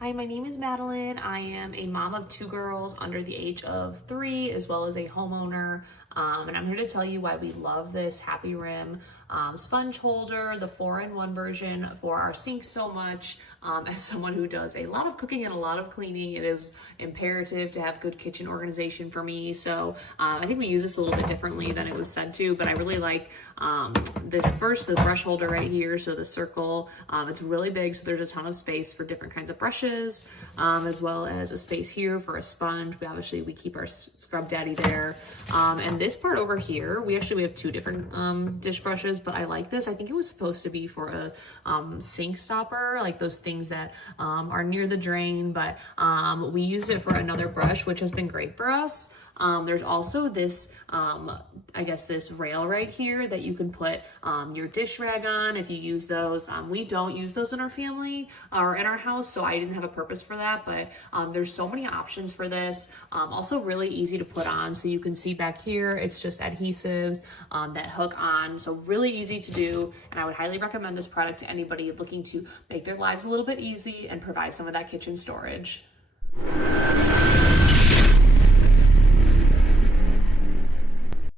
Hi, my name is Madeline. I am a mom of two girls under the age of 3, as well as a homeowner. And I'm here to tell you why we love this hapirm sponge holder, the 4-in-1 version for our sink so much. As someone who does a lot of cooking and a lot of cleaning, it is imperative to have good kitchen organization for me. So I think we use this a little bit differently than it was said to, but I really like this first, the brush holder right here. So the circle, it's really big, so there's a ton of space for different kinds of brushes, as well as a space here for a sponge. We keep our scrub daddy there. And this part over here, we have 2 different dish brushes, but I like this. I think it was supposed to be for a sink stopper, like those things that are near the drain, but we used it for another brush, which has been great for us. There's also this, this rail right here that you can put your dish rag on if you use those. We don't use those in our family or in our house, so I didn't have a purpose for that, but there's so many options for this. Also really easy to put on. So you can see back here, it's just adhesives that hook on. So really easy to do. And I would highly recommend this product to anybody looking to make their lives a little bit easy and provide some of that kitchen storage.